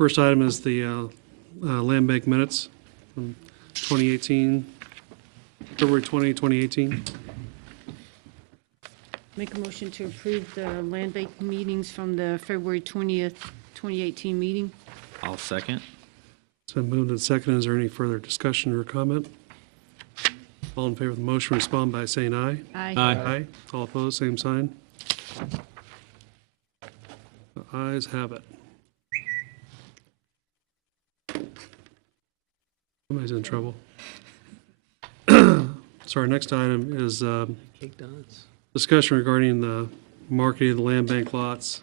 First item is the land bank minutes from 2018, February 20, 2018. Make a motion to approve the land bank meetings from the February 20th, 2018 meeting. I'll second. It's been moved and seconded. Is there any further discussion or comment? All in favor of the motion respond by saying aye. Aye. Aye. All opposed, same sign. The ayes have it. Somebody's in trouble. So our next item is discussion regarding the marketing of the land bank lots.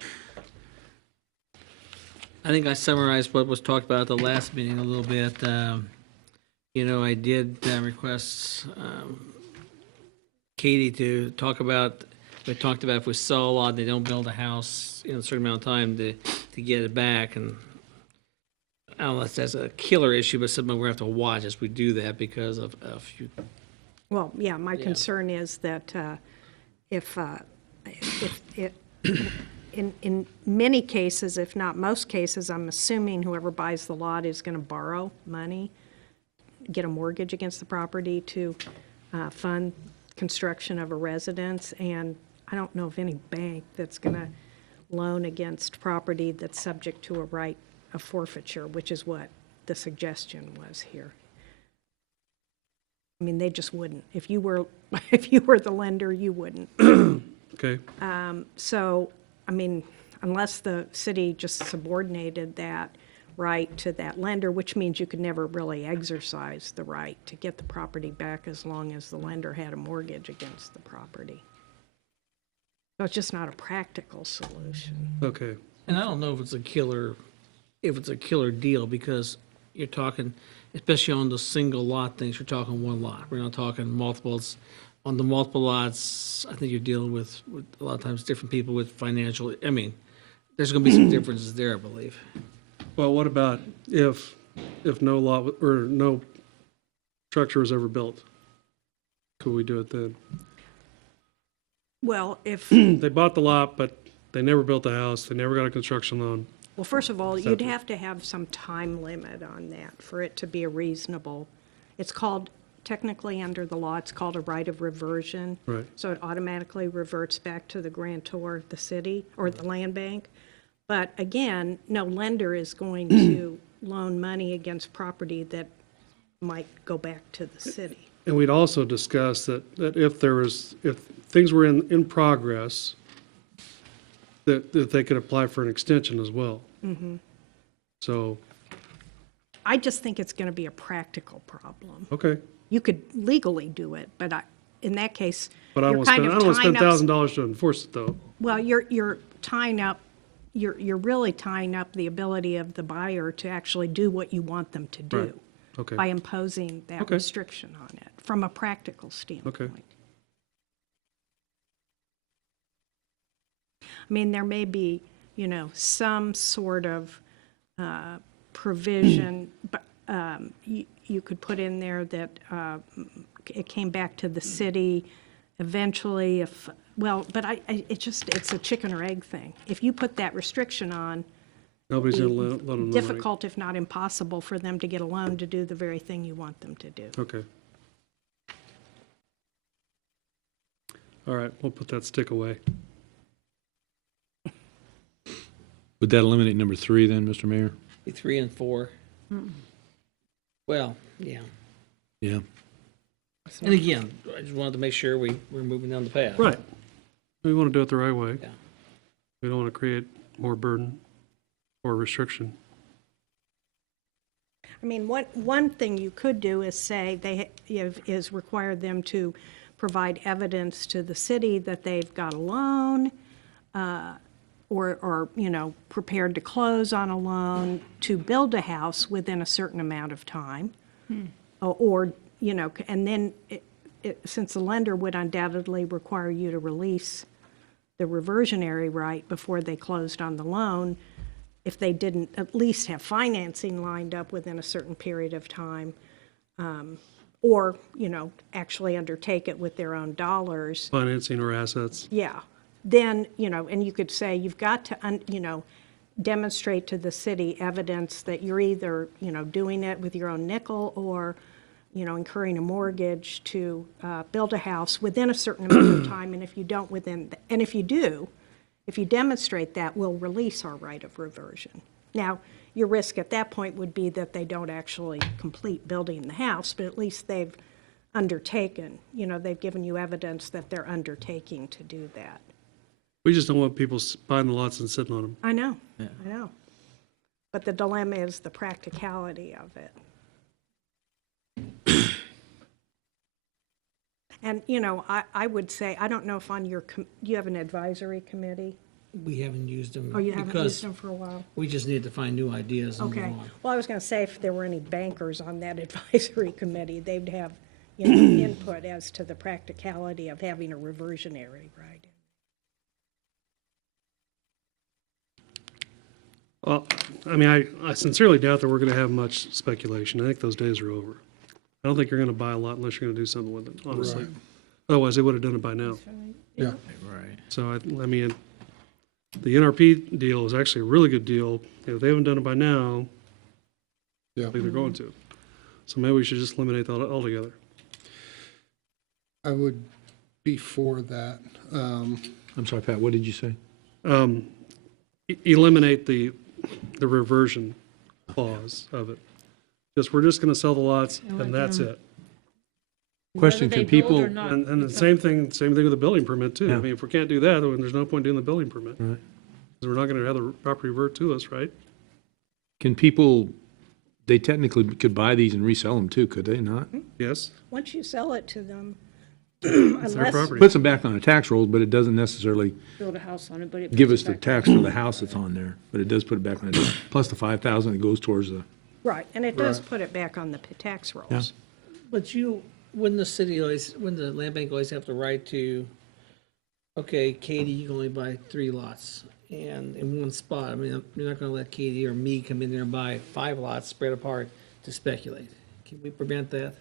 I think I summarized what was talked about at the last meeting a little bit. I did request Katie to talk about, we talked about if we sell a lot, they don't build a house in a certain amount of time to get it back. And I don't know if that's a killer issue, but something we're going to have to watch as we do that because of a few. Well, yeah, my concern is that if in many cases, if not most cases, I'm assuming whoever buys the lot is going to borrow money, get a mortgage against the property to fund construction of a residence. And I don't know of any bank that's going to loan against property that's subject to a right of forfeiture, which is what the suggestion was here. I mean, they just wouldn't. If you were the lender, you wouldn't. Okay. So, I mean, unless the city just subordinated that right to that lender, which means you could never really exercise the right to get the property back as long as the lender had a mortgage against the property. So it's just not a practical solution. Okay. And I don't know if it's a killer deal because you're talking, especially on the single lot things, you're talking one lot. We're not talking multiples. On the multiple lots, I think you're dealing with a lot of times different people with financial, I mean, there's going to be some differences there, I believe. Well, what about if no lot or no structure was ever built? Could we do it then? Well, if, They bought the lot, but they never built the house. They never got a construction loan. well, first of all, you'd have to have some time limit on that for it to be a reasonable. It's called, technically under the law, it's called a right of reversion. Right. So it automatically reverts back to the grantor, the city, or the land bank. But again, no lender is going to loan money against property that might go back to the city. And we'd also discuss that if things were in progress, that they could apply for an extension as well. Mm-hmm. So, I just think it's going to be a practical problem. okay. You could legally do it, but in that case, But I don't you're want to kind spend, I of don't want to tying spend up. $1,000 to enforce it though. Well, you're tying up, you're really tying up the ability of the buyer to actually do what you want them to do. Right. Okay. By imposing that Okay. restriction on it, from a practical standpoint. I mean, there may be, some sort of provision, but you could put in there that it came back to the city eventually if, but it's a chicken or egg thing. If you put that restriction on, Nobody's going to let them know. Right? difficult, if not impossible, for them to get a loan to do the very thing you want them to do. Okay. All right, we'll put that stick away. Would that eliminate number 3 then, Mr. Mayor? 3 and 4. Well, yeah. Yeah. And again, I just wanted to make sure we're moving down the path. Right. We want to do it the right way. Yeah. We don't want to create more burden or restriction. I mean, one thing you could do is say is require them to provide evidence to the city that they've got a loan, or prepared to close on a loan to build a house within a certain amount of time, or and then since the lender would undoubtedly require you to release the reversionary right before they closed on the loan, if they didn't at least have financing lined up within a certain period of time, or, actually undertake it with their own dollars. Financing or assets. Yeah. Then, and you could say you've got to, demonstrate to the city evidence that you're either, doing it with your own nickel or, incurring a mortgage to build a house within a certain amount of time, and if you don't and if you do, if you demonstrate that, we'll release our right of reversion. Now, your risk at that point would be that they don't actually complete building the house, but at least they've undertaken, they've given you evidence that they're undertaking to do that. We just don't want people buying the lots and sitting on them. I know, I know. But the dilemma is the practicality of it. And, I would say, I don't know if on do you have an advisory committee? We haven't used them. Oh, you haven't because used them for a while? we just need to find new ideas and move Okay. on. Well, I was going to say, if there were any bankers on that advisory committee, they'd have, input as to the practicality of having a reversionary right. Well, I mean, I sincerely doubt that we're going to have much speculation. I think those days are over. I don't think you're going to buy a lot unless you're going to do something with it, honestly. Right. Otherwise, they would have done it by now. Yeah, Right. So, I mean, the NRP deal is actually a really good deal. If they haven't done it by now, yeah. I think they're going to. So maybe we should just eliminate that altogether. I would be for that. I'm sorry, Pat, what did you say? Eliminate the reversion clause of it. We're just going to sell the lots and that's it. Question, Whether can they build or people- not, And the it's up- same thing with the building permit too. I Yeah. mean, if we can't do that, then there's no point doing the building permit. Right. Because we're not going to have the property revert to us, right? Can people, they technically could buy these and resell them too, could they not? Yes, Once you sell it to them, it's their unless, property. Puts them back on the tax rolls, but it doesn't necessarily Build a house on it, but it. give puts us it the back. tax for the house that's on there, but it does put it back on the, plus the 5,000 that goes towards the, right, and it does put it back on the tax rolls. But wouldn't the city always, wouldn't the land bank always have the right to, okay, Katie, you can only buy 3 lots, and in one spot, I mean, you're not gonna let Katie or me come in there and buy 5 lots spread apart to speculate. Can we prevent that?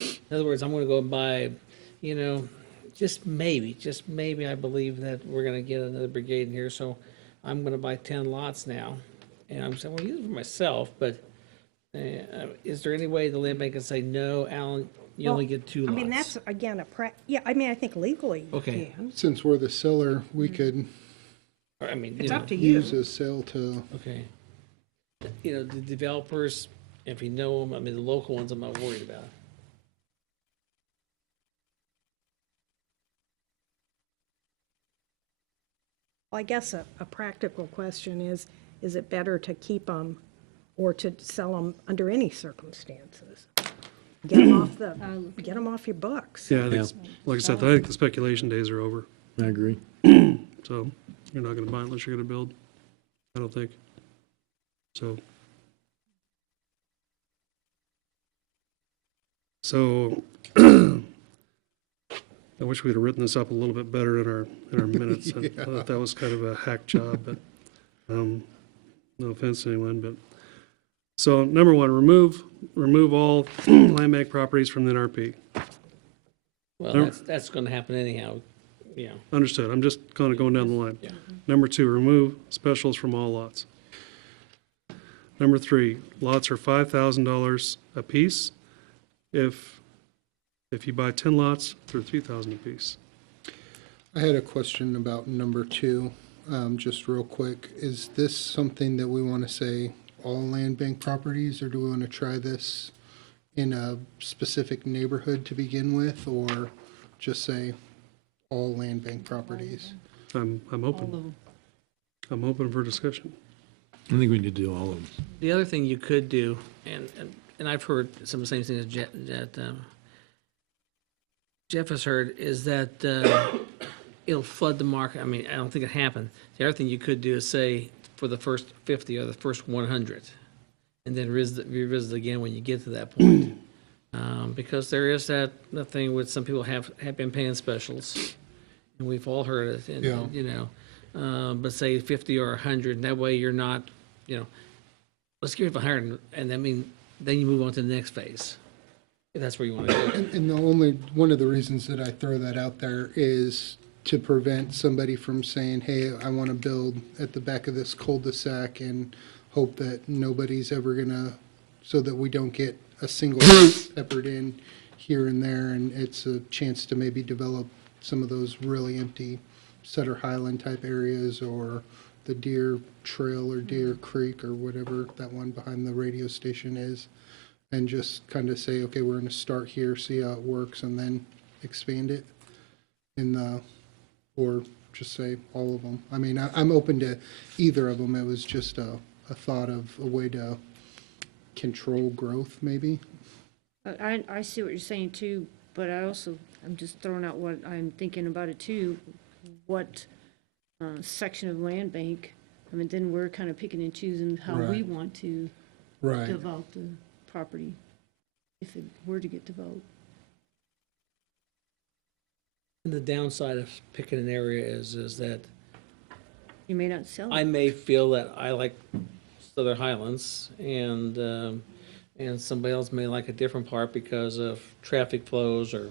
In other words, I'm gonna go and buy, just maybe, I believe that we're gonna get another brigade in here, so I'm gonna buy 10 lots now. And I'm saying, well, use it for myself, but is there any way the land bank can say, no, Alan, you only get 2 I lots? mean, that's, again, I think legally you Okay. can. Since we're the seller, we could I mean, It's up to you. use a sale to, Okay. The developers, if you know them, I mean, the local ones I'm not worried about. Well, I guess a practical question is it better to keep them or to sell them under any circumstances? Get them off your books. Yeah, I think, like I said, I think the speculation days are over. I agree. So you're not going to buy unless you're going to build. I don't think. So I wish we'd have written this up a little bit better in our minutes. I thought that was kind of a hack job, but no offense to anyone, but so number 1, remove all land bank properties from the NRP. Well, No. that's gonna happen anyhow, Understood. I'm just kind of going down the line. Yeah. Number 2, remove specials from all lots. Number 3, lots are $5,000 a piece. If you buy 10 lots, they're $3,000 a piece. I had a question about number 2, just real quick. Is this something that we want to say all land bank properties, or do we want to try this in a specific neighborhood to begin with, or just say all land bank properties? I'm All of open. them. I'm open for discussion. I think we need to do all of them. The other thing you could do, and I've heard some of the same things that Jeff has heard, is that it'll flood the market. I mean, I don't think it happened. The other thing you could do is say for the first 50 or the first 100, and then revisit again when you get to that point. Because there is that thing with some people have been paying specials, and we've all heard it, and, Yeah. but say 50 or 100, and that way you're not, let's give it 100, and then you move on to the next phase, if that's where you want to go. And the only, one of the reasons that I throw that out there is to prevent somebody from saying, hey, I want to build at the back of this cul-de-sac and hope that nobody's ever gonna, so that we don't get a single peppered in here and there, and it's a chance to maybe develop some of those really empty Sutter Highland type areas, or the Deer Trail or Deer Creek or whatever that one behind the radio station is, and just kind of say, okay, we're going to start here, see how it works, and then expand it in the, or just say all of them. I mean, I'm open to either of them. It was just a thought of a way to control growth, maybe. I see what you're saying too, but I'm just throwing out what I'm thinking about it too. What section of land bank, I mean, then we're kind of picking and choosing how we Right. want to Right. develop the property, if it were to get developed. And the downside of picking an area is that You may not sell I it. may feel that I like Southern Highlands, and somebody else may like a different part because of traffic flows or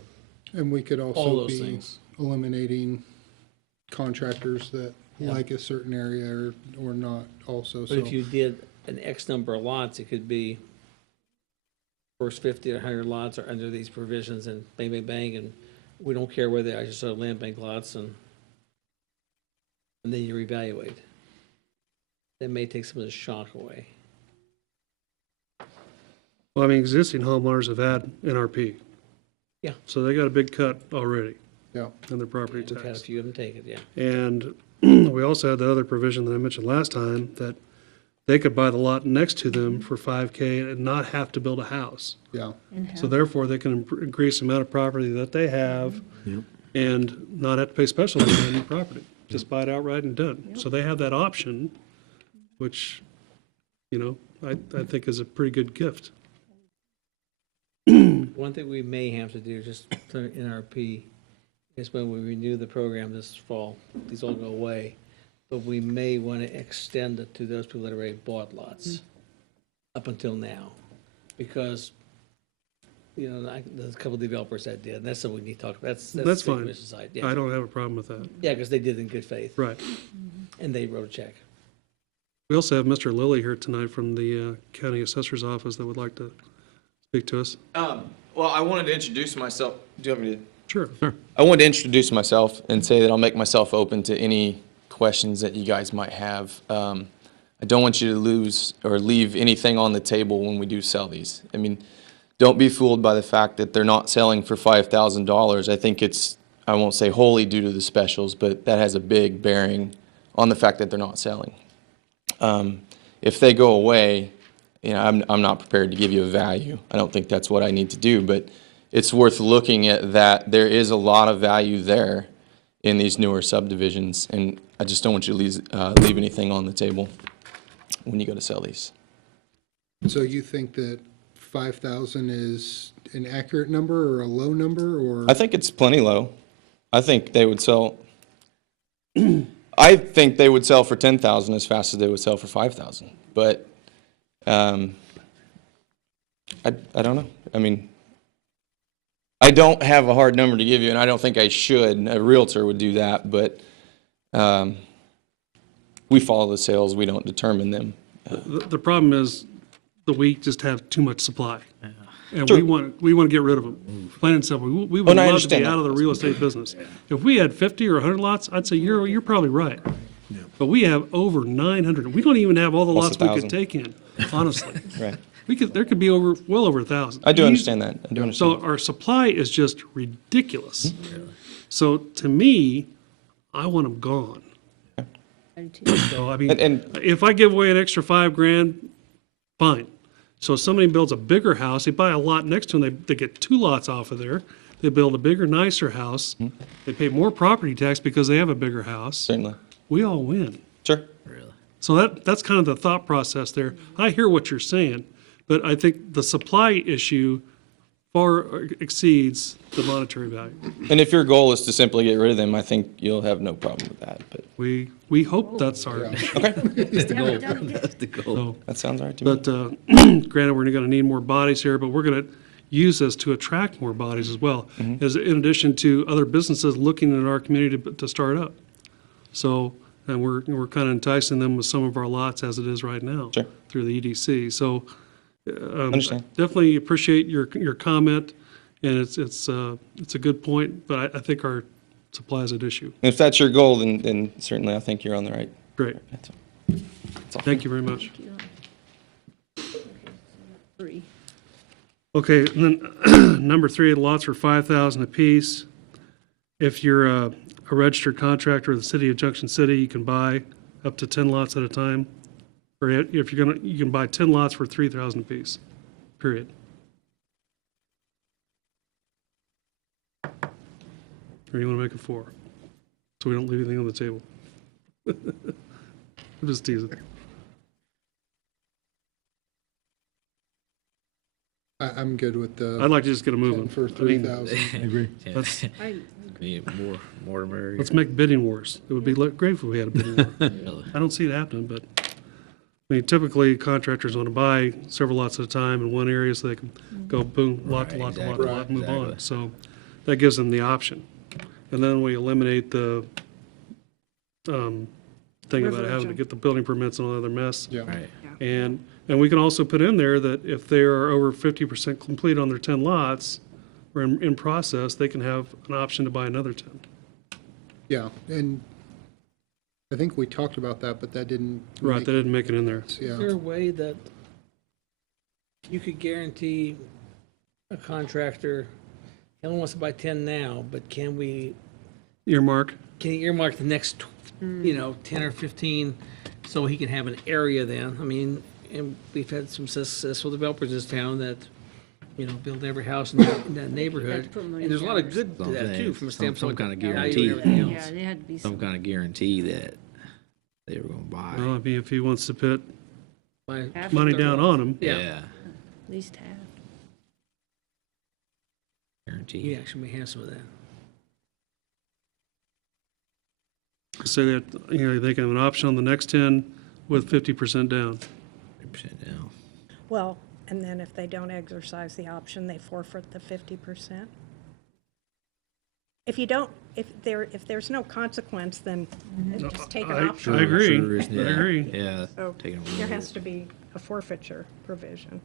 And we could all also those be things. eliminating contractors that Yeah. like a certain area or not also, But so. if you did an X number of lots, it could be first 50 or 100 lots are under these provisions, and bang, bang, bang, and we don't care whether they actually sell land bank lots, and then you reevaluate. That may take some of the shock away. Well, I mean, existing homeowners have had NRP. Yeah. So they got a big cut already Yeah, in their property We've had a tax. few of them take it, yeah. And we also had the other provision that I mentioned last time, that they could buy the lot next to them for 5K and not have to build a house. yeah, So therefore, they can increase the amount of property that they have and not have to pay special on any property. Just buy it outright and done. So they have that option, which, you know, I think is a pretty good gift. One thing we may have to do, just for NRP, is when we renew the program this fall, these all go away, but we may want to extend it to those people that already bought lots up until now. Because, you know, there's a couple of developers that did, and that's something we need to talk about. That's That's the fine. commission side, I yeah. don't have a problem with that. Yeah, because they did in good faith, Right. and they wrote a check. We also have Mr. Lilly here tonight from the county assessor's office that would like to speak to us. Well, I wanted to introduce myself. Do you want me to? Sure. I wanted to introduce myself and say that I'll make myself open to any questions that you guys might have. I don't want you to lose or leave anything on the table when we do sell these. I mean, don't be fooled by the fact that they're not selling for $5,000. I think it's, I won't say wholly due to the specials, but that has a big bearing on the fact that they're not selling. If they go away, you know, I'm not prepared to give you a value. I don't think that's what I need to do, but it's worth looking at that there is a lot of value there in these newer subdivisions, and I just don't want you to leave anything on the table when you go to sell these. so you think that 5,000 is an accurate number or a low number, or? I think it's plenty low. I think they would sell, I think they would sell for 10,000 as fast as they would sell for 5,000, but I don't know. I mean, I don't have a hard number to give you, and I don't think I should. A realtor would do that, but we follow the sales. We don't determine them. The problem is that we just have too much supply. And Sure. we want to get rid of them. Plain and simple. We would and I love to be understand out of that. the real estate business. If we had 50 or 100 lots, I'd say you're probably right. But we have over 900. We don't even have all the Almost lots we could 1,000. take in, honestly. Right. There could be well over 1,000. I do understand that. I do understand. So our supply is just ridiculous. So to me, I want them gone. So I mean, And- if I give away an extra $5,000, fine. So if somebody builds a bigger house, they buy a lot next to them, they get 2 lots off of there. They build a bigger, nicer house. They pay more property tax because they have a bigger house. Certainly. We all win. Sure. So that's kind of the thought process there. I hear what you're saying, but I think the supply issue far exceeds the monetary value. And if your goal is to simply get rid of them, I think you'll have no problem with that. But We hope that's our, okay, so, that sounds all right to me. but granted, we're gonna need more bodies here, but we're gonna, use this to attract more bodies as well, as in addition to other businesses looking in our community to start up. So, and we're kind of enticing them with some of our lots as it is right now. Sure. Through the EDC. So, Understand. definitely appreciate your comment, and it's a good point, but I think our supply is at issue. If that's your goal, then certainly I think you're on the right. Great. That's all. Thank you very much. Three. Okay, and then number 3, the lots are 5,000 apiece. If you're a registered contractor of the city of Junction City, you can buy up to 10 lots at a time. Or if you're gonna, you can buy 10 lots for 3,000 apiece, period. Or you want to make it 4, so we don't leave anything on the table. I'm just teasing. I'm good with the I'd like to just get it 10 moving. for I mean, 3,000. I agree. Let's, I, More to marry. let's make bidding wars. It would be great if we had a bidding war. Really. I don't see it happening, but, I mean, typically contractors want to buy several lots at a time in one area so they can go boom, lot to lot to lot to lot, and move on. Exactly. So that gives them the option. And then we eliminate the thing about having to Reversion. get the building permits and all that other mess. Yeah. Right. And we can also put in there that if they are over 50% complete on their 10 lots, or in process, they can have an option to buy another 10. Yeah, and I think we talked about that, but that didn't. Right, make they didn't make it in there. sense, Is there Yeah, a way that you could guarantee a contractor, he only wants to buy 10 now, but can we, Earmark, can he earmark the next, 10 or 15 so he can have an area then? I mean, and we've had some successful developers in this town that, build every house in that neighborhood. put money And there's a lot of down. good to that too, from a Some standpoint kind of of value and guarantee. everything yeah, else. they had to be Some some, kind of guarantee that they were gonna buy. well, I mean, if he wants to put By- Half money down on them, Yeah. at least half. Guarantee. He actually may have some of that. say that, they can have an option on the next 10 with 50% down. 50% down. Well, and then if they don't exercise the option, they forfeit the 50%? If you don't, if there's no consequence, then just take an option. I agree. Sure is, I yeah. agree. Yeah. So taking a there look. has to be a forfeiture provision.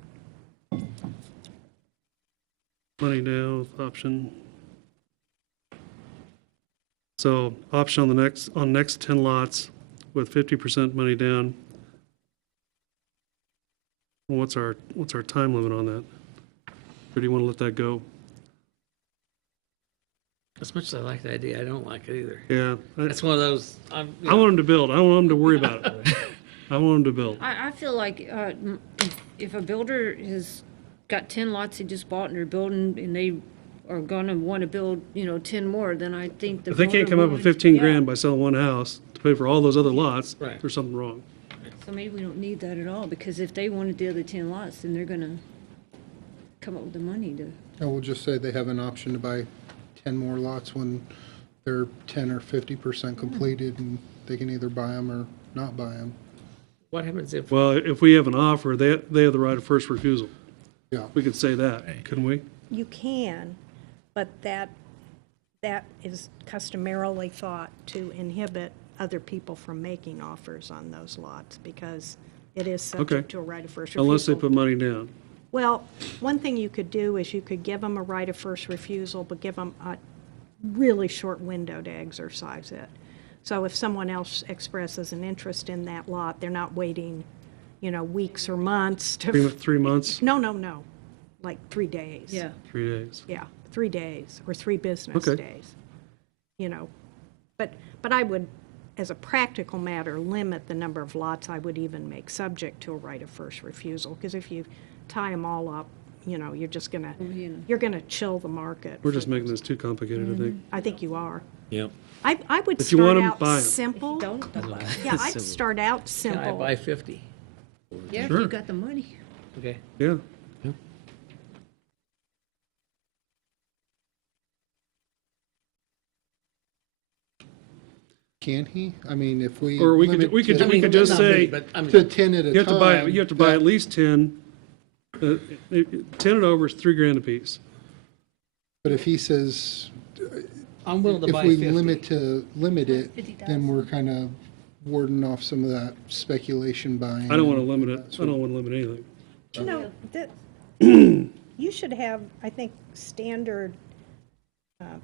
Money down with option. So option on next 10 lots with 50% money down. What's our time limit on that? Or do you want to let that go? As much as I like the idea, I don't like it either. Yeah. That's one of those, I want them to build. I don't want them to worry about it. I want them to build. I feel like if a builder has got 10 lots he just bought and they're building and they are gonna wanna build, 10 more, then I think the If they can't builder come up with would- 15 yeah. grand by selling one house to pay for all those other lots, Right. there's something wrong. So maybe we don't need that at all, because if they wanted the other 10 lots, then they're gonna come up with the money to, I will just say they have an option to buy 10 more lots when they're 10 or 50% completed, and they can either buy them or not buy them. what happens if, Well, if we have an offer, they have the right of first refusal. Yeah, We could say that, couldn't we? You can, but that is customarily thought to inhibit other people from making offers on those lots, because it is subject to a right of first refusal. Unless they put money down. Well, one thing you could do is you could give them a right of first refusal, but give them a really short window to exercise it. So if someone else expresses an interest in that lot, they're not waiting, weeks or months to. 3 months, No, like 3 days. yeah. 3 days. Yeah, 3 days or 3 business Okay. days. But I would, as a practical matter, limit the number of lots I would even make subject to a right of first refusal. Because if you tie them all up, you're just gonna, you're gonna chill the market. We're just making this too complicated, I think. I think you are. Yep. I would If you want start 'em, out buy 'em. simple. Don't, Yeah, I'd start out can I simple. buy 50? yeah, if Sure. you got the money. Okay. Yeah. can he? I mean, if we. Or we could- limit we could- to- we could just Not me, say- but I mean, To 10 at a time. You have to buy at least 10 10 and over is $3,000 apiece. But if he says, I'm willing to if buy we 50. limit it, then we're kind of warding off some of that speculation buying. I don't want to limit it. I don't want to limit anything. You know, you should have, I think, standard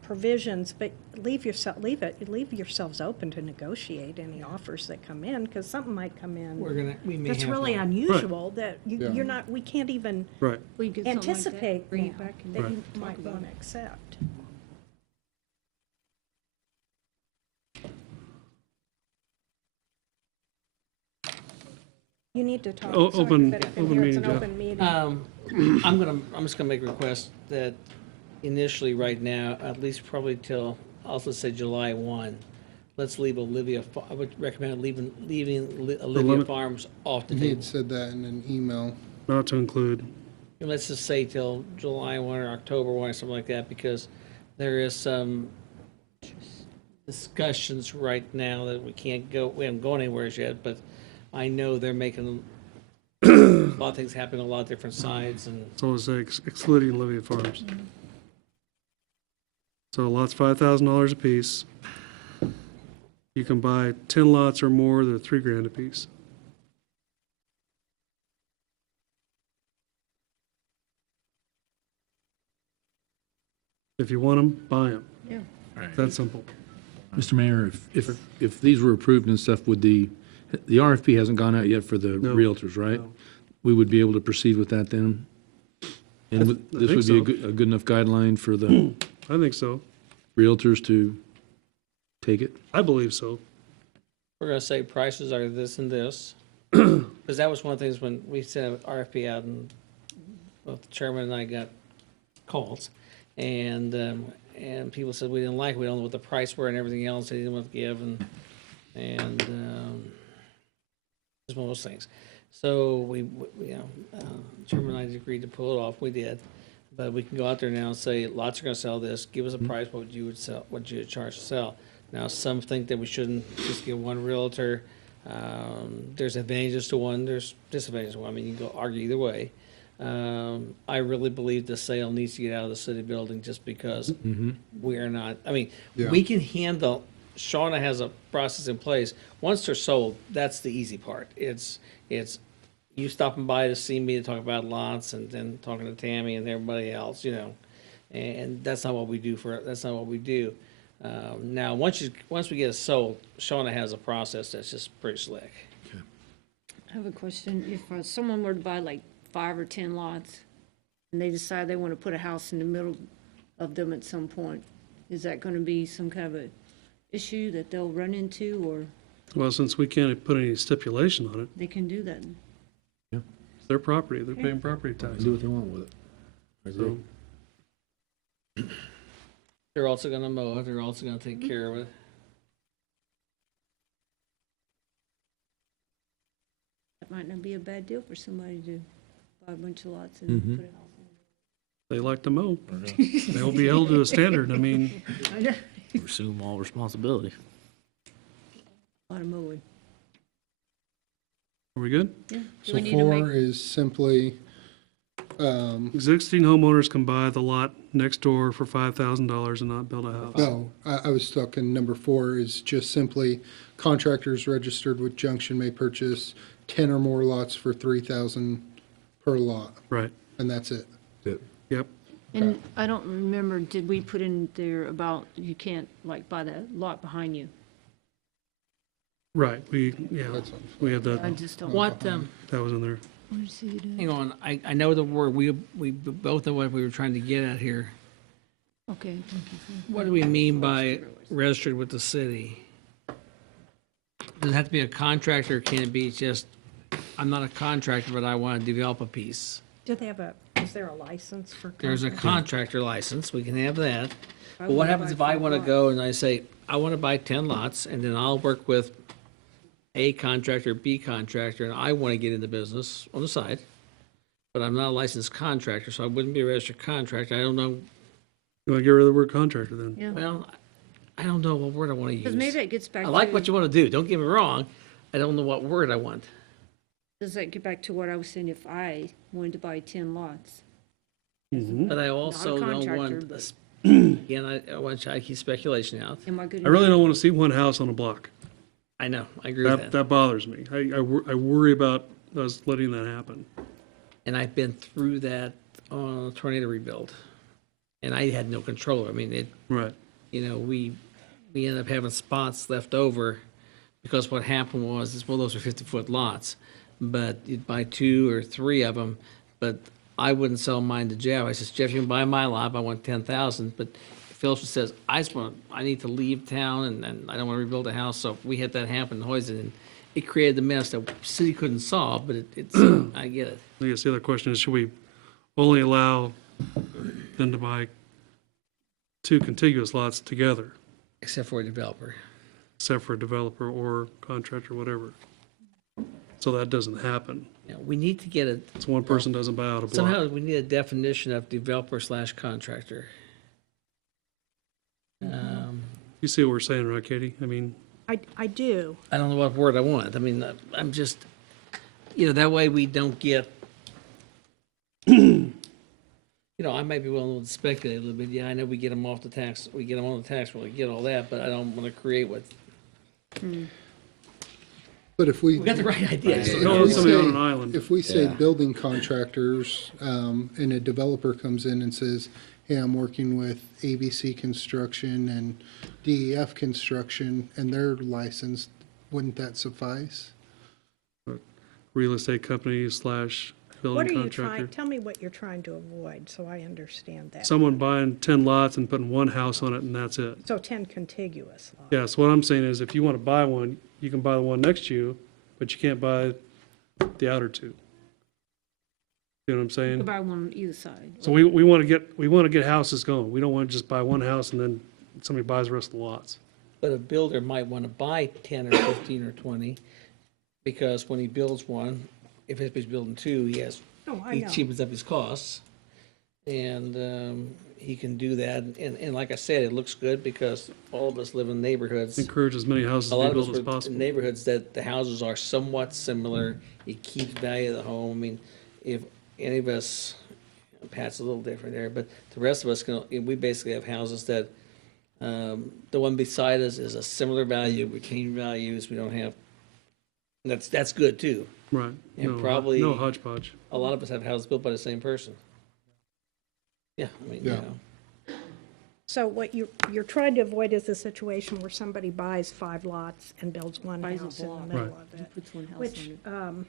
provisions, but leave yourselves open to negotiate any offers that come in, because something might come in We may that's have really one. unusual, that Yeah. you're not, we can't even Right. We get something like that, anticipate bring now it back and that you talk might about want to it. accept. You need to talk. O- so open- everybody can open hear. It's meeting, an Jeff. open meeting. I'm just gonna make a request that initially, right now, at least probably till, I'll just say July 1, let's leave I would recommend leaving Olivia limit? Farms off the He table. had said that in an email. Not to include. And let's just say till July 1 or October 1 or something like that, because there is some discussions right now that we haven't gone anywhere yet, but I know they're making a lot of things happening on a lot of different sides, and So it's excluding Olivia Farms. So lots $5,000 apiece. You can buy 10 lots or more, they're $3,000 apiece. If you want them, buy them. Yeah. That simple. Mr. Mayor, if these were approved and stuff, would the RFP hasn't gone out yet for the No. realtors, right? No. We would be able to proceed with that then? And I this think would be so. a good enough guideline for the I think so. realtors to take it? I believe so. we're gonna say prices are this and this. Because that was one of the things when we sent an RFP out, and both the chairman and I got calls, and people said we didn't like it, we don't know what the price were and everything else, they didn't want to give, and it's one of those things. So chairman and I agreed to pull it off, we did, but we can go out there now and say, lots are gonna sell this, give us a price, what you would sell, what you would charge to sell. Now, some think that we shouldn't just give one realtor. There's advantages to one, there's disadvantages to one. I mean, you can go argue either way. I really believe the sale needs to get out of the city building just because we are not, I mean, Yeah. we can handle, Shauna has a process in place. Once they're sold, that's the easy part. It's you stopping by to see me to talk about lots and then talking to Tammy and everybody else, and that's not what we do that's not what we do. Now, once we get it sold, Shauna has a process that's just pretty slick. I have a question. If someone were to buy like 5 or 10 lots, and they decide they want to put a house in the middle of them at some point, is that going to be some kind of a issue that they'll run into, or Well, since we can't put any stipulation on it, they can do that? it's their property, they're paying property tax. Do what they want with it. So, They're also gonna mow it, they're also gonna take care of it. That might not be a bad deal for somebody to buy a bunch of lots and put a house they like to mow. They'll be held to a standard. I mean, in. Assume all responsibility. A lot of mowing. are we good? Yeah. Do So we need to make? 4 is simply, Existing homeowners can buy the lot next door for $5,000 and not build a house. no, I was stuck in number 4 is just simply contractors registered with Junction may purchase 10 or more lots for $3,000 per lot, Right, and that's it. yep. And I don't remember, did we put in there about you can't like buy the lot behind you? Right, we had I that, just don't. What, that was in there. hang on, I know the word, we both know what we were trying to get at here. Okay, thank you. What do we mean by registered with the city? Does it have to be a contractor, or can it be just, I'm not a contractor, but I want to develop a piece? Do they have is there a license for? There's a contract? contractor license, we can have that. I But what wanna happens buy if I 5 want to lots. go and I say, I want to buy 10 lots, and then I'll work with A contractor, B contractor, and I want to get into business on the side, but I'm not a licensed contractor, so I wouldn't be a registered contractor. I don't know, You want to get rid of the word contractor then? Yeah, well, I don't know what word I want to because maybe use. it gets back I to. like what you want to do, don't get me wrong. I don't know what word I want. Does that get back to what I was saying, if I wanted to buy 10 lots? But I also don't contractor, want, but- again, I want to try to keep speculation out. Am I good? I really don't want to see one house on a block. I know, I agree with that. That bothers me. I worry about us letting that happen. And I've been through that on a tornado rebuild. And I had no control. I mean, Right. we ended up having spots left over because what happened was, well, those are 50-foot lots, but you'd buy 2 or 3 of them, but I wouldn't sell mine to Jeff. I says, Jeff, you can buy my lot, I want 10,000, but Phil says, I need to leave town and I don't want to rebuild a house, so we had that happen in Hoyson, and it created the mess that the city couldn't solve, but it's, I get it. I guess the other question is, should we only allow them to buy 2 contiguous lots together, Except for a developer. except for a developer or contractor, whatever? So that doesn't happen. We need to get a, So one person doesn't buy out a block. somehow we need a definition of developer/contractor. You see what we're saying, right, Katie? I mean, I do. I don't know what word I want. I mean, I'm just, that way we don't get, I might be willing to speculate a little bit. Yeah, I know we get them off the tax, we get them on the tax roll, we get all that, but I don't want to create what, But if we. we got the right idea. if don't we let somebody on say- an island. If we say building contractors, and a developer comes in and says, hey, I'm working with ABC Construction and DEF Construction, and they're licensed, wouldn't that suffice? real estate company / What building are you trying, contractor. tell me what you're trying to avoid, so I understand that. Someone buying 10 lots and putting one house on it and that's it. So 10 contiguous lots. Yeah, so what I'm saying is if you want to buy one, you can buy the one next to you, but you can't buy the outer 2. You know what I'm You saying? could buy one on either side. So we want to get houses going. We don't want to just buy one house and then somebody buys the rest of the lots. But a builder might want to buy 10 or 15 or 20, because when he builds one, if he's building 2, Oh, I he know. cheapens up his costs. And he can do that. And like I said, it looks good because all of us live in neighborhoods. Encourage as many houses A to lot be of us built as live in possible. neighborhoods that the houses are somewhat similar. It keeps value of the home. I mean, if any of us, Pat's a little different there, but the rest of us we basically have houses that, the one beside us is a similar value, retaining values. We don't have, that's good too. Right. And No, probably- no hodgepodge. A lot of us have houses built by the same person. Yeah, I mean, Yeah. So what you're trying to avoid is a situation where somebody buys 5 lots and builds one Buys a house in the block. middle Right. of it. Puts one house Which, on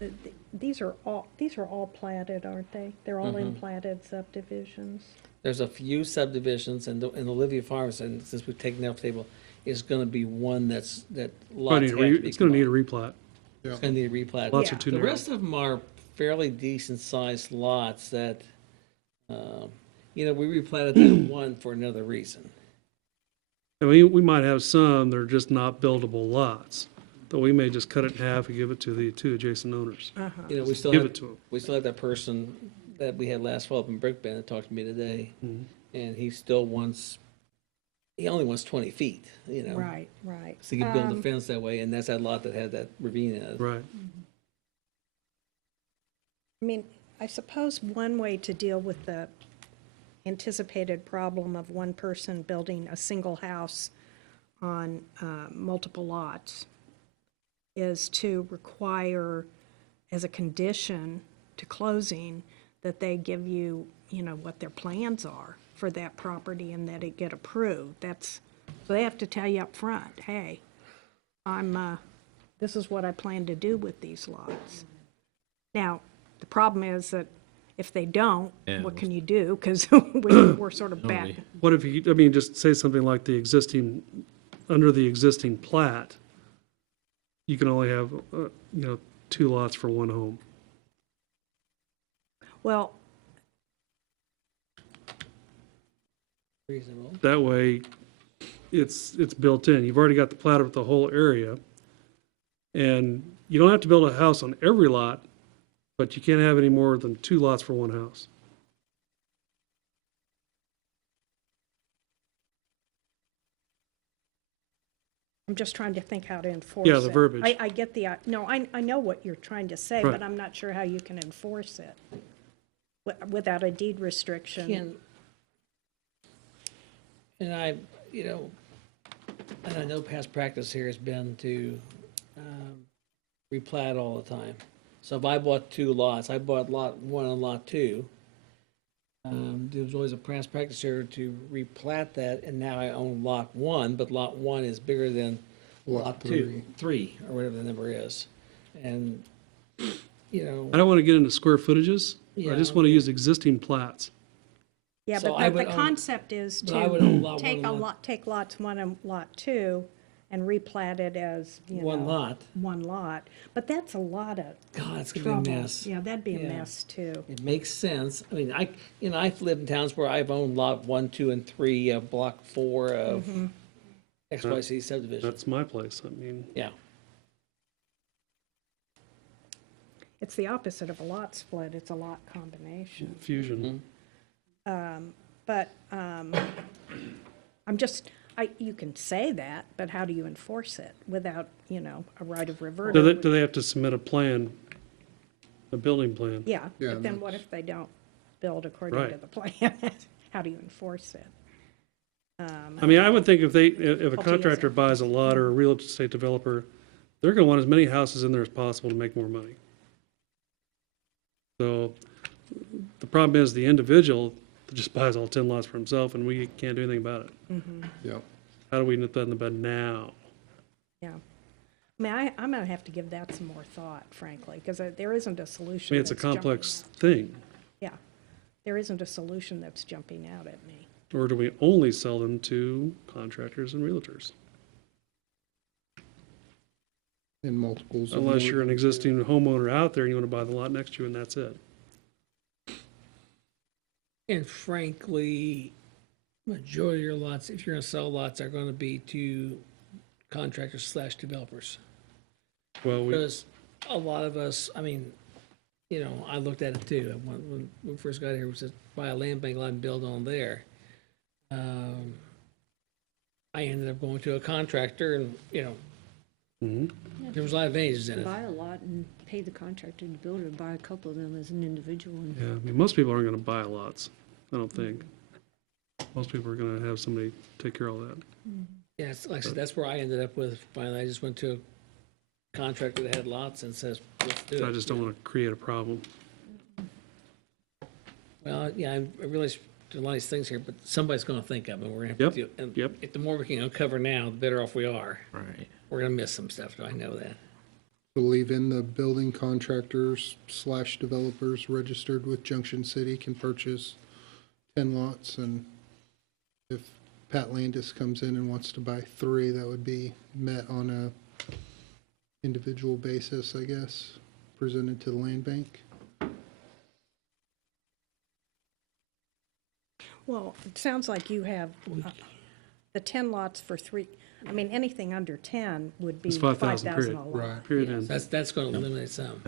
it. these are all platted, aren't they? They're all in platted subdivisions. There's a few subdivisions, and Olivia Farms, and since we've taken that off the table, is gonna be one that lots have to be It's going to need a combined. replat. It's gonna need a replat. Lots Yeah. are too The narrow. rest of them are fairly decent-sized lots that, we replatted that one for another reason. I mean, we might have some that are just not buildable lots, that we may just cut it in half and give it to the 2 adjacent owners. We still Give have, it to them. we still have that person that we had last fall up in Brickbend that talked to me today, Mm-hmm. and he only wants 20 feet, Right. So he could build a fence that way, and that's that lot that had that ravine in it. Right. I mean, I suppose one way to deal with the anticipated problem of one person building a single house on multiple lots is to require, as a condition to closing, that they give you, what their plans are for that property and that it get approved. So they have to tell you up front, hey, this is what I plan to do with these lots. Now, the problem is that if they don't, what can you do? Because we're sort of back. What if you, just say something like under the existing plat, you can only have, 2 lots for one home. Well, Reasonable. That way, it's built in. You've already got the plat of the whole area. And you don't have to build a house on every lot, but you can't have any more than 2 lots for one house. I'm just trying to think how to enforce it. Yeah, the verbiage. I get the, no, I know what you're trying to say, Right. but I'm not sure how you can enforce it without a deed restriction. Can, and I, and I know past practice here has been to replat all the time. So if I bought 2 lots, I bought lot 1 and lot 2. There was always a past practice here to replat that, and now I own lot 1, but lot 1 is bigger than lot 2, 3, or whatever the number is. And, I don't want to get into square footages. I Yeah, just want to use existing plats. Yeah, So but I the would own- concept is but I would own lot to 1 take and a lot- lot, take lots 1 and lot 2 and replat it as, One lot. one lot. But that's a lot of God, it's gonna trouble. be a mess. Yeah, that'd be a Yeah. mess too. It makes sense. I mean, I've lived in towns where I've owned lot 1, 2, and 3 of block 4 of XYZ subdivision. That's my place. I mean, Yeah. It's the opposite of a lot split, it's a lot combination. fusion. But I'm just, you can say that, but how do you enforce it without, a right of Do reverter? they have to submit a plan, a building plan? Yeah, Yeah, but then what if they don't build according to Right. the plan? How do you enforce it? I mean, I would think if a Difficulty contractor is- buys a lot or a real estate developer, they're going to want as many houses in there as possible to make more money. So the problem is the individual just buys all 10 lots for himself and we can't do anything about it. Yeah. How do we nip that in the bud now? Yeah. I mean, I'm gonna have to give that some more thought, frankly, because there isn't a I solution mean, it's a that's jumping complex out. thing. Yeah, there isn't a solution that's jumping out at me. Or do we only sell them to contractors and realtors? In multiples. of Unless more you're an than- existing homeowner out there and you want to buy the lot next to you and that's it. And frankly, majority of your lots, if you're gonna sell lots, are gonna be to contractors / developers. Well, we, Because a lot of us, I mean, I looked at it too. When we first got here, we said, buy a land bank lot and build on there. I ended up going to a contractor and, mhm. there was a lot of advantages in it. Buy a lot and pay the contractor to build it, or buy a couple of them as an individual. And Yeah, I mean, most people aren't going to buy lots, I don't think. Most people are going to have somebody take care of all that. Yeah, it's like I said, that's where I ended up with, finally, I just went to a contractor that had lots and says, let's do it. I just don't want to create a problem. Well, yeah, I realize there's a lot of these things here, but somebody's gonna think of it, we're gonna have to Yep, do, and yep. if the more we can uncover now, the better off we are. Right. We're gonna miss some stuff, I know that. So leave in the building contractors / developers registered with Junction City can purchase 10 lots, and if Pat Landis comes in and wants to buy 3, that would be met on a individual basis, I guess, presented to the land bank. Well, it sounds like you have the 10 lots for 3, I mean, anything under 10 would be It's 5,000 5,000 a period. lot. Right. Period end. That's gonna eliminate some.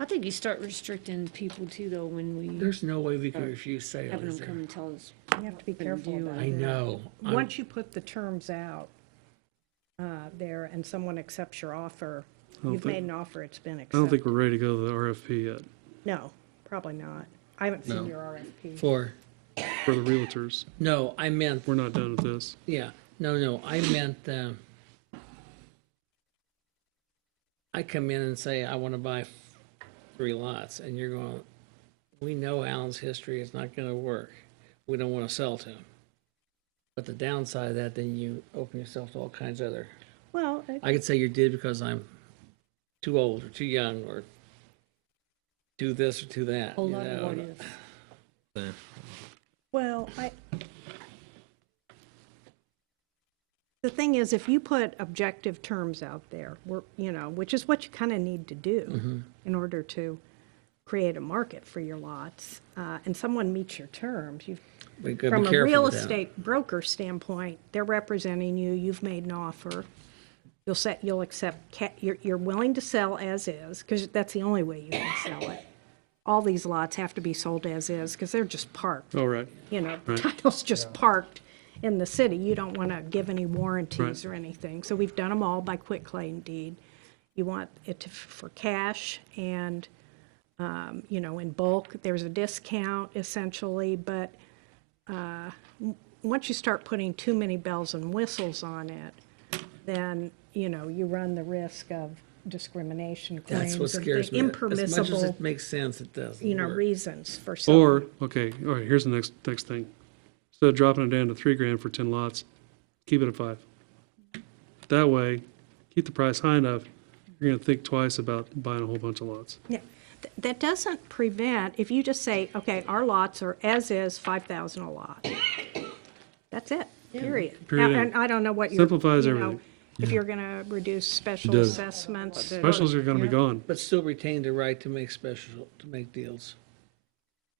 I think you start restricting people too, though, when we There's no way we can refuse sale, having is them there? come and tell us. You have to be Couldn't careful do about I it. know. Once you put the terms out there and someone accepts your offer, don't you've think- made an offer, it's been I don't think accepted. we're ready to go to the RFP yet No, probably not. I haven't No. seen your RFP. For, for the realtors. no, I meant, We're not done with this. yeah, no, I meant, I come in and say, I wanna buy 3 lots, and you're going, we know Alan's history is not gonna work. We don't wanna sell to him. But the downside of that, then you open yourself to all kinds of other, Well, I could say you did because I'm too old or too young or do this or do that. Whole you lot of know. what if. well, the thing is, if you put objective terms out there, which is what you kind of need to do in order to create a market for your lots, and someone meets your terms, We gotta be from a careful real with that. estate broker standpoint, they're representing you, you've made an offer, you'll accept, you're willing to sell as is, because that's the only way you can sell it. All these lots have to be sold as is, because they're just parked. All right. Title's just parked, in the city. You don't want to give any warranties Right. or anything. So we've done them all by quitclaim deed. You want it for cash and, you know, in bulk. There's a discount essentially, but once you start putting too many bells and whistles on it, then, you know, you run the risk of discrimination claims. That's what and scares me. As much as impermissible, it makes sense, it doesn't you know, work. reasons for some. Or, okay, all right, here's the next thing. Instead of dropping it down to $3,000 for 10 lots, keep it at 5. That way, keep the price high enough, you're gonna think twice about buying a whole bunch of lots. Yeah, that doesn't prevent, if you just say, okay, our lots are as is 5,000 a lot. That's it, period. Period. Now, and I don't know what you're, Simplifies you know, everything. if you're gonna reduce special does. assessments. Specials are gonna be gone. But still retain the right to make to make deals.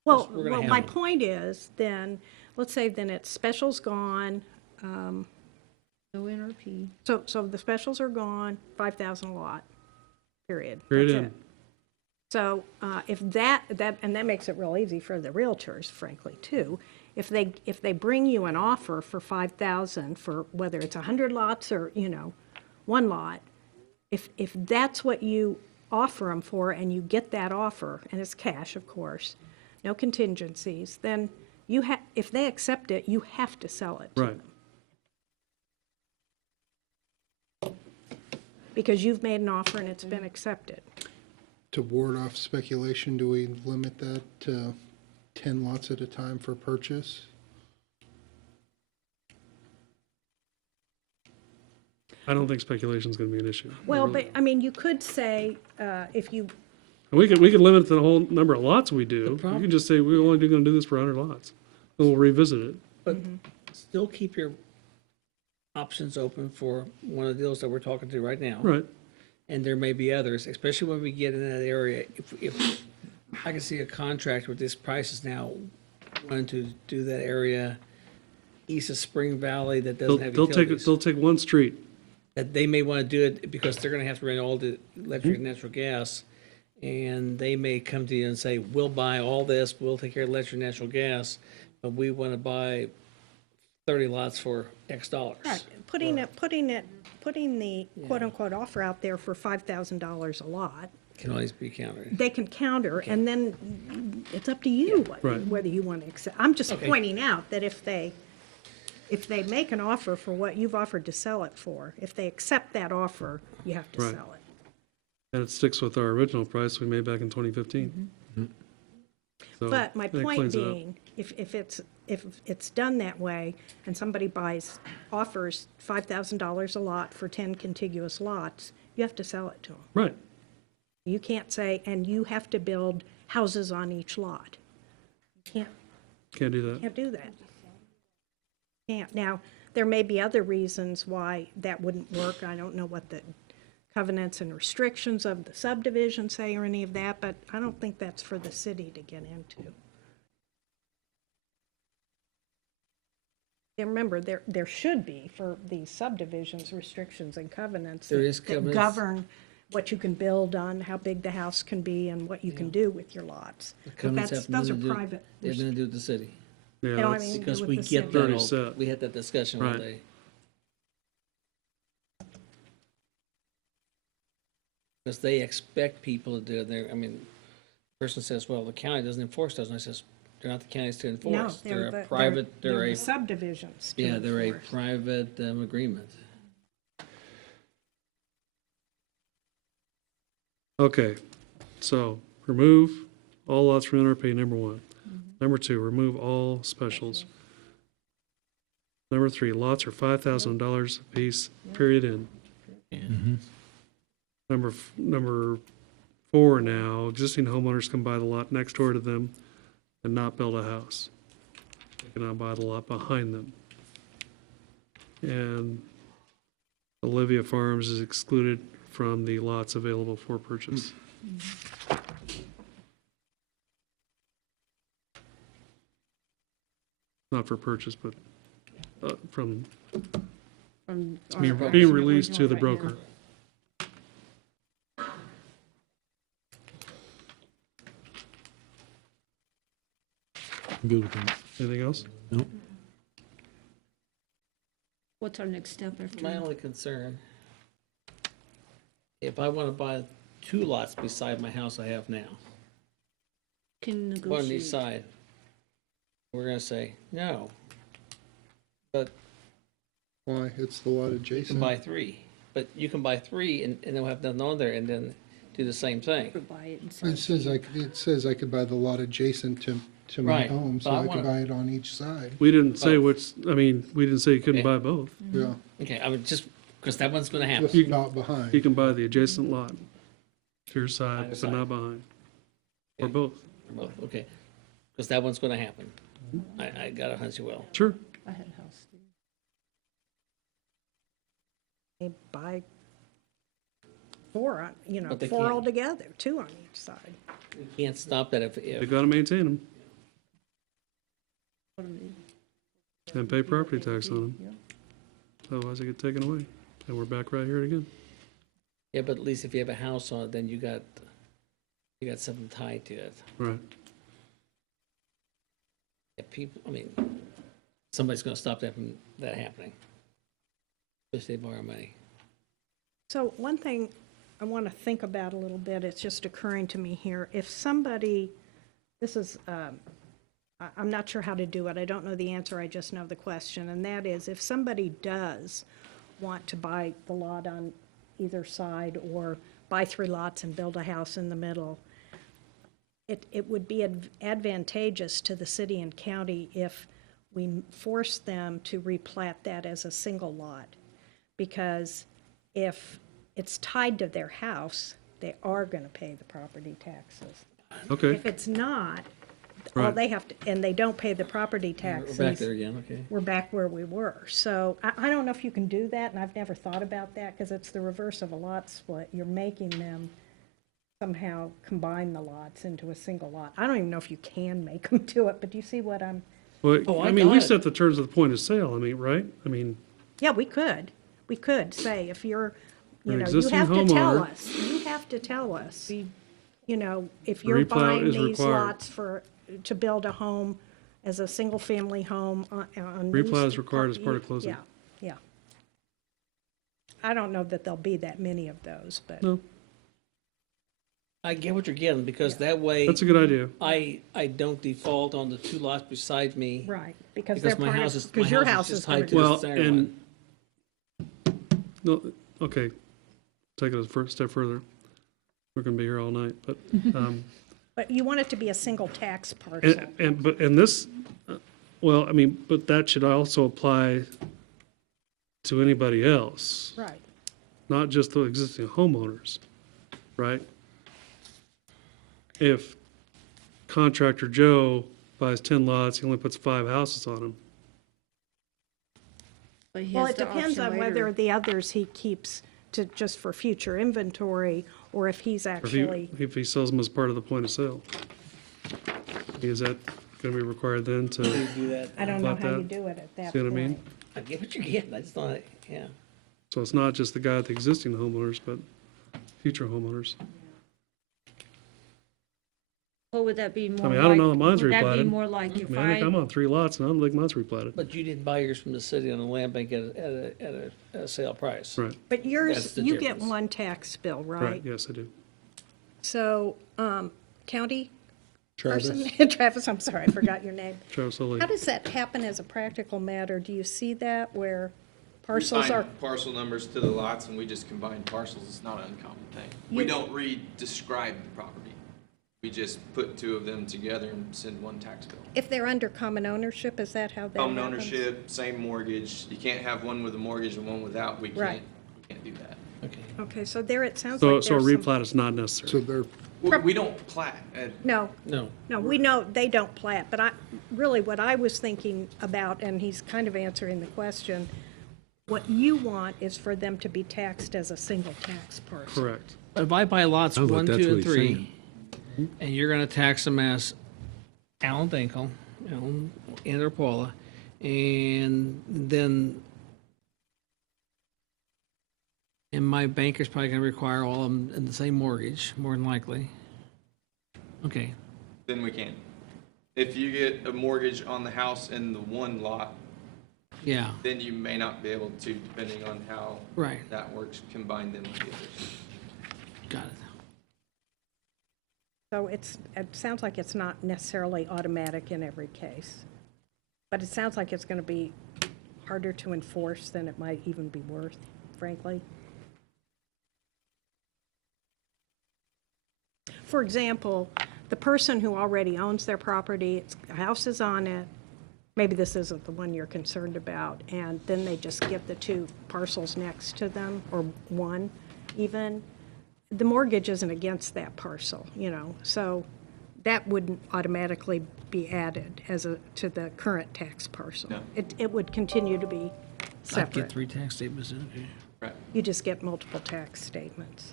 Well, we're gonna well, have my them. point is, then, let's say then it's specials gone, No NRP. so the specials are gone, 5,000 a lot, period. Period That's end. it. So if that, and that makes it real easy for the realtors, frankly, too. If they bring you an offer for 5,000 for whether it's 100 lots or, you know, one lot, if that's what you offer them for and you get that offer, and it's cash, of course, no contingencies, then if they accept it, you have to sell it to Right. them. Because you've made an offer and it's been accepted. To ward off speculation, do we limit that to 10 lots at a time for purchase? I don't think speculation's gonna be an issue. Well, but, I mean, you could say, if you, And we could limit the whole number of lots we do. We problem- could just say, we're only gonna do this for 100 lots. And we'll revisit it. But still keep your options open for one of the deals that we're talking to right now. Right. And there may be others, especially when we get in that area. If I can see a contract with this prices now, wanting to do that area east of Spring Valley that They'll, doesn't have they'll utilities. take one street. That they may want to do it because they're going to have to run all the electric and natural gas. And they may come to you and say, we'll buy all this, we'll take care of electric and natural gas, but we want to buy 30 lots for X dollars. right, putting the quote-unquote offer out there for $5,000 a lot, Can always be countered. they can counter, and then it's up to you Right. whether you want to accept. I'm just pointing out that if they make an offer for what you've offered to sell it for, if they accept that offer, you have to Right. sell it. And it sticks with our original price we made back in 2015. So But my that point cleans it up. being, if it's done that way, and somebody offers $5,000 a lot for 10 contiguous lots, you have to sell it to them. Right. You can't say, and you have to build houses on each lot. You Can't do that. can't do that. Can't. Now, there may be other reasons why that wouldn't work. I don't know what the covenants and restrictions of the subdivision say or any of that, but I don't think that's for the city to get into. And remember, there should be for these subdivisions, restrictions and covenants There is that covenants. govern what you can build on, how big the house can be, and what you can do with your lots. But Covenants that's, have nothing those are to do- private. They have nothing to do with the city. Yeah, They don't have that's- anything to do Because with we the get city. that Already all, set. we had that discussion one Right. day. Because they expect people to do it. I mean, the person says, well, the county doesn't enforce those. And I says, they're not the counties to No, enforce. They're a private, they're they're a, the subdivisions. to yeah, they're a enforce. private agreement. Okay, so remove all lots from NRP, number 1. Number 2, remove all specials. Number 3, lots are $5,000 apiece, period end. Number 4 now, existing homeowners can buy the lot next door to them and not build a house. They cannot buy the lot behind them. And Olivia Farms is excluded from the lots available for purchase. Not for purchase, but from From being our being action that we're released to doing the right now. broker. Good with that. Anything else? Nope. What's our next step after? My only concern, if I want to buy 2 lots beside my house I have now, Can one on each negotiate. side, we're gonna say, no. But Why? It's the lot you can adjacent. buy 3, but you can buy 3 and they'll have nothing on there and then do the same thing. Or buy it and sell It says I could buy the lot adjacent to my Right, home, so but I I could wanna- buy it on each side. We didn't say Both. which, I mean, we didn't say you couldn't Okay. buy both. Yeah, Okay, I would just, because that one's gonna happen. just not You behind. can buy the adjacent lot to your side, Either but side. not behind. Or Okay. both. Both, okay. Because that one's gonna happen. I got a hunch it will. Sure. I had a house there. They buy 4, But they 4 can't. altogether, 2 on each side. You can't stop that if, They gotta maintain them What I mean. and pay property tax on them. Otherwise they get taken away. And we're back right here again. yeah, but at least if you have a house on it, then you got something tied to it. Right. Yeah, people, I mean, somebody's gonna stop that from that happening. Especially if they borrow money. So one thing I want to think about a little bit, it's just occurring to me here, if somebody, this is, I'm not sure how to do it, I don't know the answer, I just know the question, and that is, if somebody does want to buy the lot on either side, or buy 3 lots and build a house in the middle, it would be advantageous to the city and county if we force them to replat that as a single lot. Because if it's tied to their house, they are going to pay the property taxes. Okay. If it's not, all Right. they have to, and they don't pay the property We're taxes. back there again, okay. We're back where we were. So I don't know if you can do that, and I've never thought about that, because it's the reverse of a lot split. You're making them somehow combine the lots into a single lot. I don't even know if you can make them do it, but do you see what I'm, Well, Oh, I I mean, we got it. set the terms of the point of sale, I mean, right? I mean, yeah, we could. We could say, if you're, An you existing have to tell homeowner- us, you have to tell us, if A you're replat buying is these required. lots to build a home as a single-family home on. Replat is required as part of closing. Yeah, yeah. I don't know that there'll be that many of those, but. no, I get what you're getting, because that way, that's a good idea. I don't default on the 2 lots beside me. Right, because they're Because my part house of, is, my because your house house is is just going tied to to Well, the center and- one. No, okay, take it a step further. We're gonna be here all night, but, But you want it to be a single tax parcel. and this, well, I mean, but that should also apply to anybody else, Right, not just the existing homeowners, right? If contractor Joe buys 10 lots, he only puts 5 houses on them. But he well, has it the depends option on whether later. the others he keeps to, just for future inventory, or if he's Or actually, if he sells them as part of the point of sale. Is that gonna be required then to, You do that. I don't know about how you that. do it at that See what I mean? point. I get what you're getting, I just don't, yeah. so it's not just the guy with the existing homeowners, but future homeowners? What would that be more I mean, like? I don't know that mine's Would that be replatted. more like I if mean, I think I'm I, on 3 lots and I don't think mine's replatted. But you didn't buy yours from the city on the land bank at a sale price. Right, But That's yours, the you get difference. one tax bill, right, right? yes, I do. So, county Travis? person, Travis, I'm sorry, I forgot your name. Travis Foley. How does that happen as a practical matter? Do you see that where parcels Assign are, parcel numbers to the lots and we just combine parcels. It's not an uncommon thing. We don't describe the property. We just put 2 of them together and send one tax bill. if they're under common ownership, is that how that Common happens? ownership, same mortgage. You can't have one with a mortgage and one without. We Right. can't do that. Okay. Okay, so there, it sounds So, like so a there's some. replat is not So necessary. they're, We don't plat. No, No, no, we know they don't plat, but really what I was thinking about, and he's kind of answering the question, what you want is for them to be taxed as a single tax parcel. Correct. but if I buy lots Sounds like 1, that's 2, what and he's 3, saying. and you're gonna tax them as Alan Dinkel, and or Paula, and then and my banker's probably gonna require all of them in the same mortgage, more than likely. Okay, Then we can. If you get a mortgage on the house in the one lot, Yeah, then you may not be able to, depending on how right, that works, combine them with the others. got it. So it sounds like it's not necessarily automatic in every case. But it sounds like it's going to be harder to enforce than it might even be worth, frankly. For example, the person who already owns their property, a house is on it, maybe this isn't the one you're concerned about, and then they just get the two parcels next to them, or one even. The mortgage isn't against that parcel, so that wouldn't automatically be added to the current tax parcel. No. It would continue to be I'd get separate. 3 tax statements, okay. Right. You just get multiple tax statements.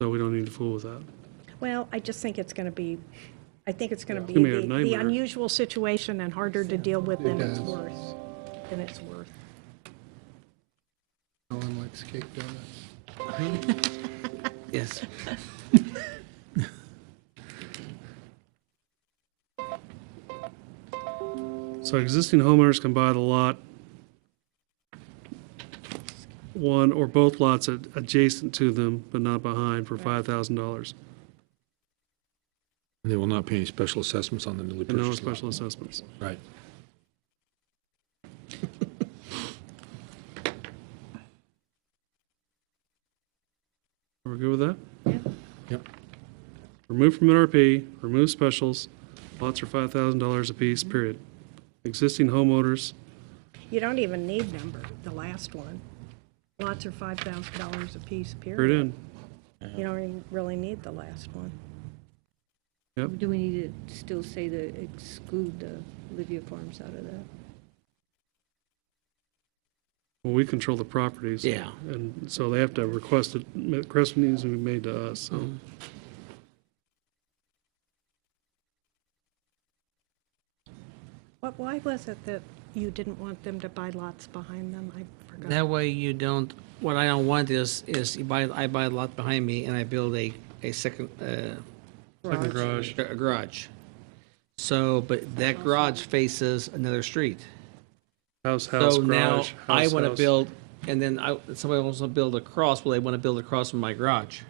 So we don't need to fool with that. Well, I just think it's going to be, I think it's going to be It's gonna be a the nightmare. unusual situation and harder to deal with than it's does. worth. Than it's worth. No one likes cake donuts. Yes. So existing homeowners can buy the lot, one or both lots adjacent to them, but not behind, for $5,000. And they will not pay any special assessments on the newly And no purchased lot. special assessments. Right. Are we good with that? Yeah. Yep. Remove from NRP, remove specials, lots are $5,000 apiece, period. Existing homeowners, You don't even need the last one. Lots are $5,000 a piece, period period. in. You don't even really need the last one. Yep. Do we need to still say to exclude the Olivia Farms out of that? Well, we control the properties. Yeah. And so they have to request it, request needs to be made to us, so. Why was it that you didn't want them to buy lots behind them? I forgot. That way you don't, what I don't want is I buy a lot behind me and I build a second, Second garage. a garage. So, but that garage faces another street. House, So now garage, I house, want to house. build, and then somebody wants to build across, well, they want to build across from my garage.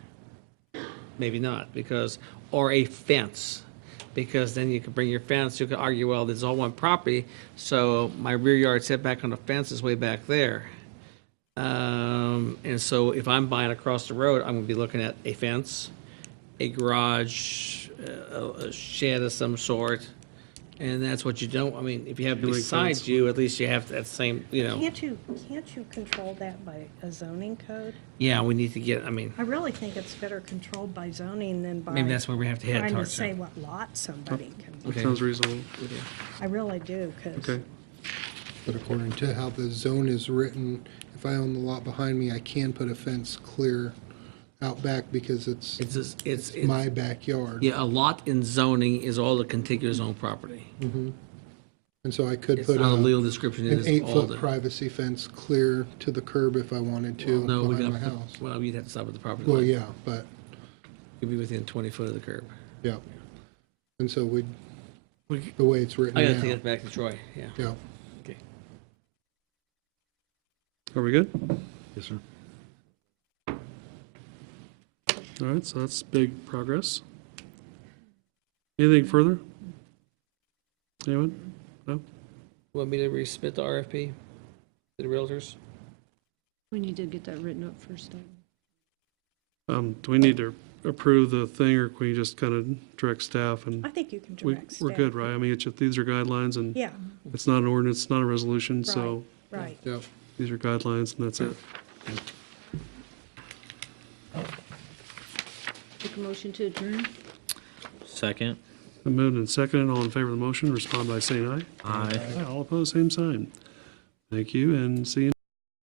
Maybe not, because, or a fence, because then you could bring your fence, you could argue, well, this is all one property, so my rear yard setback on the fence is way back there. And so if I'm buying across the road, I'm gonna be looking at a fence, a garage, a shed of some sort, and that's what you don't, I mean, if you have You like beside fence? you, at least you have that same, Can't you control that by a zoning code? yeah, we need to get, I mean, I really think it's better controlled by zoning than by maybe that's where we have to head trying to towards. say what lot somebody can. That Okay. sounds reasonable. I really do, because Okay. But according to how the zone is written, if I own the lot behind me, I can put a fence clear out back because it's It's my backyard. yeah, a lot in zoning is all the contiguous zone property. And so I could It's put not a legal description, it an is all 8-foot the. privacy fence clear to the curb if I wanted to No, we behind got, my house. well, you'd have to stop at the property Well, line. yeah, but, You'd be within 20 foot of the curb. yeah. And so We- the way it's written I gotta take now, it back to Troy, yeah. yeah. Okay. Are we good? Yes, sir. All right, so that's big progress. Anything further? Anyone? No? Want me to resubmit the RFP to the realtors? We need to get that written up first, though. Do we need to approve the thing, or can we just kind of direct staff and I think you can we, direct staff. we're good, right? I mean, it's just, these are guidelines and Yeah, it's not an ordinance, it's not a resolution, so right. Yeah. these are guidelines and that's it. Make a motion to adjourn? Second. Been moved and seconded. All in favor of the motion, respond by saying aye. Aye. All opposed, same sign. Thank you, and see you